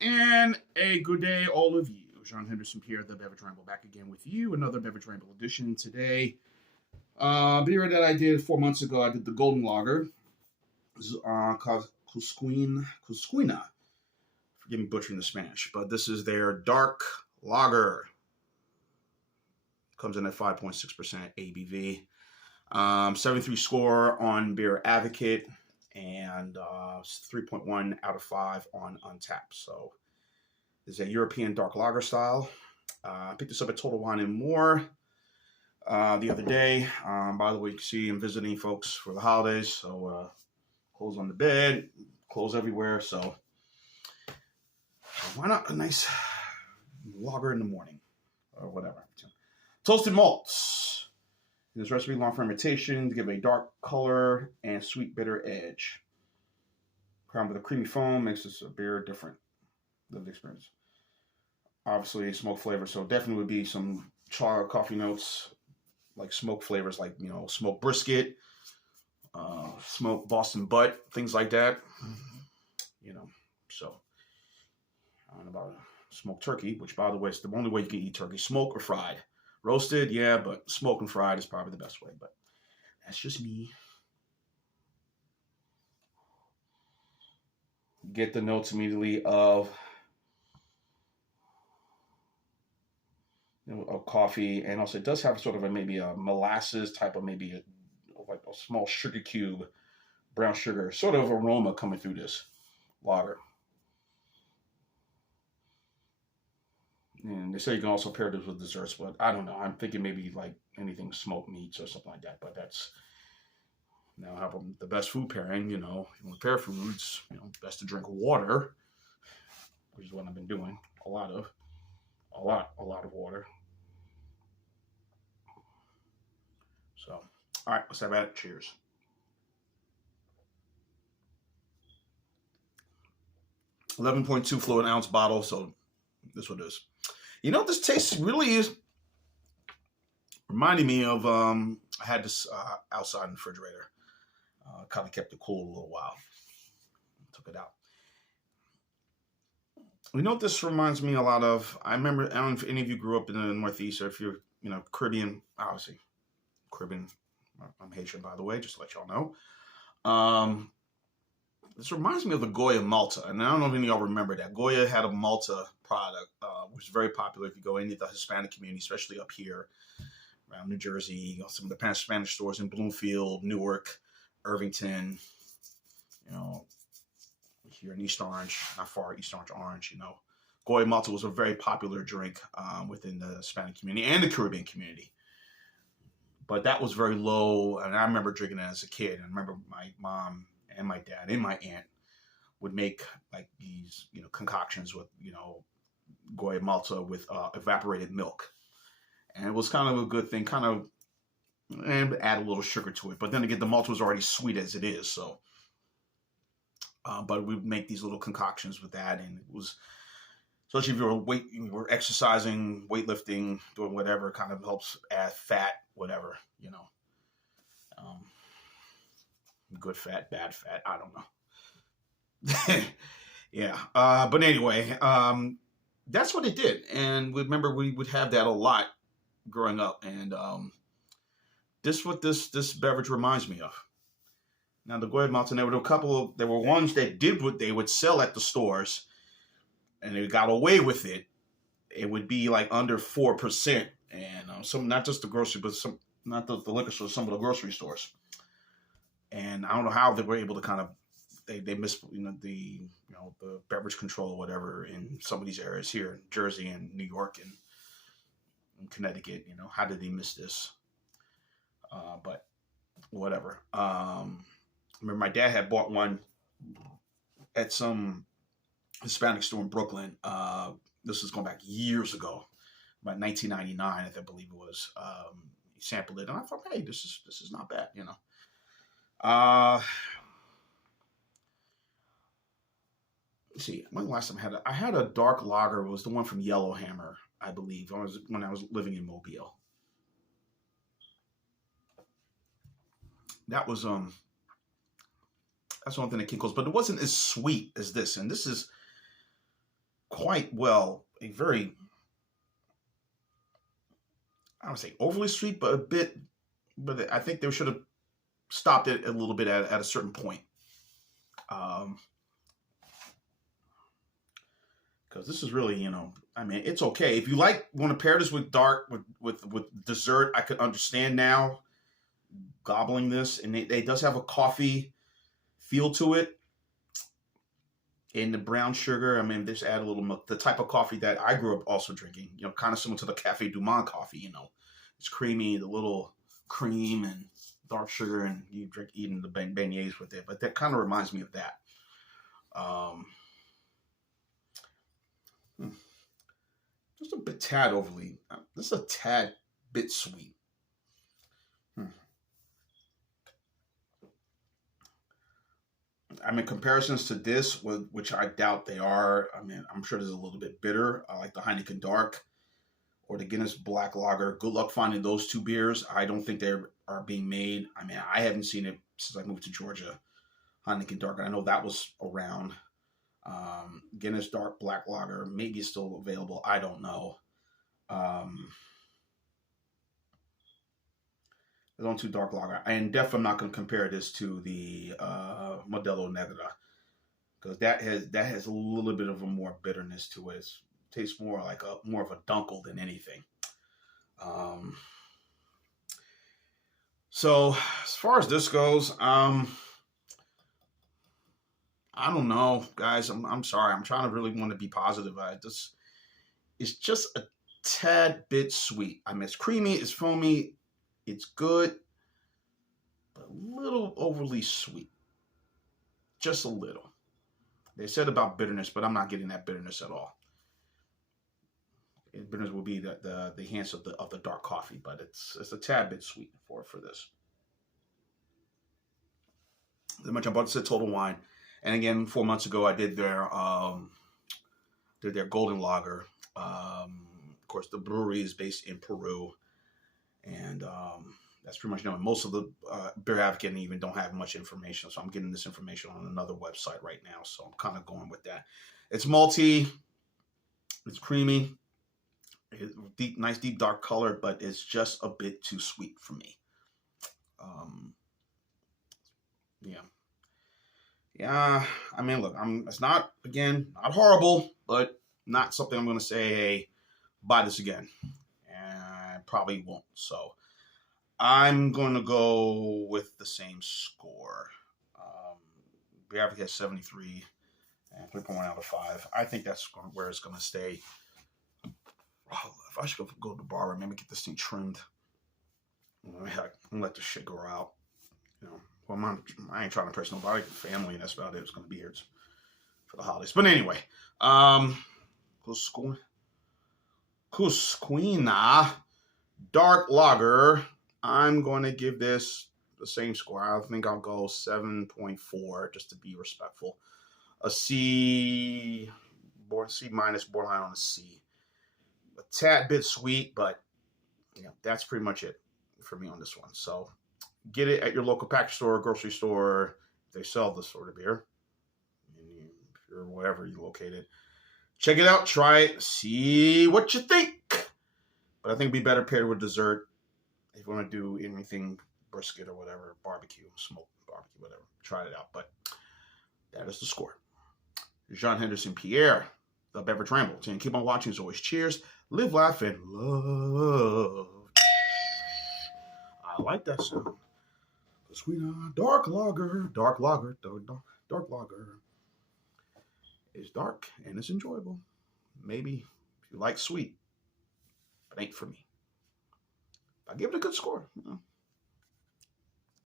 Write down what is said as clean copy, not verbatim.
And a good day, all of you. John Henderson here, the Beverage Ramble, back again with you. Another Beverage Ramble edition today. Beer that I did 4 months ago, I did the Golden Lager. This is called Cusqueña. Forgive me butchering the Spanish, but this is their dark lager. Comes in at 5.6% ABV. 73 score on Beer Advocate, and 3.1 out of 5 on Untappd. So it's a European dark lager style. I picked this up at Total Wine and More the other day. By the way, you can see I'm visiting folks for the holidays, so clothes on the bed, clothes everywhere. So why not a nice lager in the morning or whatever. Toasted malts. This recipe, long fermentation to give a dark color and sweet bitter edge. Crowned with a creamy foam makes this a beer different lived experience. Obviously, smoke flavor, so definitely would be some char coffee notes, like smoke flavors, like smoked brisket, smoked Boston butt, things like that. So I don't know about smoked turkey, which by the way is the only way you can eat turkey: smoke or fried. Roasted, yeah, but smoked and fried is probably the best way. But that's just me. Get the notes immediately of of coffee, and also it does have sort of maybe a molasses type of like a small sugar cube, brown sugar sort of aroma coming through this lager. And they say you can also pair this with desserts, but I don't know. I'm thinking maybe like anything smoked meats or something like that. But that's now have the best food pairing. You want to pair foods. Best to drink water, which is what I've been doing. A lot of water. So, all right, let's have at it. Cheers. .2 fluid ounce bottle. So this what it is. This taste really is reminding me of, I had this outside in the refrigerator. Kind of kept it cool a little while. Took it out. What this reminds me a lot of? I remember, I don't know if any of you grew up in the Northeast, or if you're, Caribbean, obviously. Caribbean, I'm Haitian, by the way, just to let y'all know. This reminds me of the Goya malt-a, and I don't know if any of y'all remember that. Goya had a malt-a product, which was very popular if you go into the Hispanic community, especially up here around New Jersey. Some of the Spanish stores in Bloomfield, Newark, Irvington. Here in East Orange, not far East Orange. Goya malt-a was a very popular drink within the Hispanic community and the Caribbean community. But that was very low, and I remember drinking it as a kid. I remember my mom and my dad and my aunt would make like these, concoctions with, Goya malt-a with evaporated milk. And it was kind of a good thing, and add a little sugar to it. But then again, the malt was already sweet as it is, so. But we'd make these little concoctions with that, and it was, especially if you were exercising, weightlifting, doing whatever, kind of helps add fat, whatever, good fat, bad fat, I don't know. Yeah. But anyway, that's what it did. And remember, we would have that a lot growing up. And this beverage reminds me of. Now, the Goya malt-a, there were ones that did what they would sell at the stores, and they got away with it. It would be like under 4%. And some, not just the grocery, but some, not the liquor stores, some of the grocery stores. And I don't know how they were able to kind of, they missed, the beverage control or whatever in some of these areas here in Jersey and New York and Connecticut. How did they miss this? But whatever. I remember my dad had bought one at some Hispanic store in Brooklyn. This was going back years ago, about 1999, I believe it was. He sampled it, and I thought, hey, this is not bad, Let's see, when the last time I had a dark lager. It was the one from Yellowhammer, I believe. When I was living in Mobile. That was that's one thing that came close, but it wasn't as sweet as this. And this is quite well a very, I don't say overly sweet, but a bit. But I think they should have stopped it a little bit at a certain point. Because this is really, I mean, it's okay if you want to pair this with dark with dessert. I could understand now gobbling this, and it does have a coffee feel to it. And the brown sugar, I mean, just add a little milk. The type of coffee that I grew up also drinking, kind of similar to the Cafe Du Monde coffee. It's creamy, the little cream and dark sugar, and you eating the beignets with it. But that kind of reminds me of that. Just a bit tad overly. This is a tad bit sweet. I mean, comparisons to this, which I doubt they are. I mean, I'm sure there's a little bit bitter, like the Heineken Dark or the Guinness Black Lager. Good luck finding those two beers. I don't think they are being made. I mean, I haven't seen it since I moved to Georgia. Heineken Dark, I know that was around. Guinness Dark Black Lager, maybe it's still available. I don't know. There's only two dark lager. And definitely I'm not going to compare this to the Modelo Negra, because that has a little bit of a more bitterness to it. It tastes more like more of a dunkel than anything. So as far as this goes, I don't know, guys. I'm sorry. I'm trying to really want to be positive. It's just a tad bit sweet. I mean, it's creamy, it's foamy, it's good, but a little overly sweet. Just a little. They said about bitterness, but I'm not getting that bitterness at all. Bitterness will be the hints of the dark coffee, but it's a tad bit sweet for this. The much I bought this at Total Wine, and again 4 months ago I did their golden lager. Of course, the brewery is based in Peru, and that's pretty much known. Most of the Beer Advocate even don't have much information, so I'm getting this information on another website right now. So I'm kind of going with that. It's malty, it's creamy, nice deep dark color, but it's just a bit too sweet for me. Yeah. I mean, look, it's not horrible, but not something I'm going to say, hey, buy this again. And I probably won't. So I'm going to go with the same score. The average has 73 and 3.1 out of 5. I think that's where it's going to stay. Oh, if I should go to the barber, maybe get this thing trimmed. I'm let this shit grow out. Well, I ain't trying to impress nobody. Family, and that's about it. It's going to be here for the holidays. But anyway, Cusqueña Dark Lager. I'm going to give this the same score. I think I'll go 7.4 just to be respectful. A C minus, borderline on a C. A tad bit sweet, but that's pretty much it for me on this one. So get it at your local package store, grocery store. They sell this sort of beer. If you're wherever you're located, check it out, try it, see what you think. But I think it'd be better paired with dessert if you want to do anything brisket or whatever, barbecue, smoked barbecue, whatever. Try it out. But that is the score. Jean Henderson Pierre, the Beverage Ramble. And keep on watching as always. Cheers, live, laugh, and love. I like that sound. Sweet dark lager. It's dark and it's enjoyable. Maybe if you like sweet, but ain't for me. I give it a good score.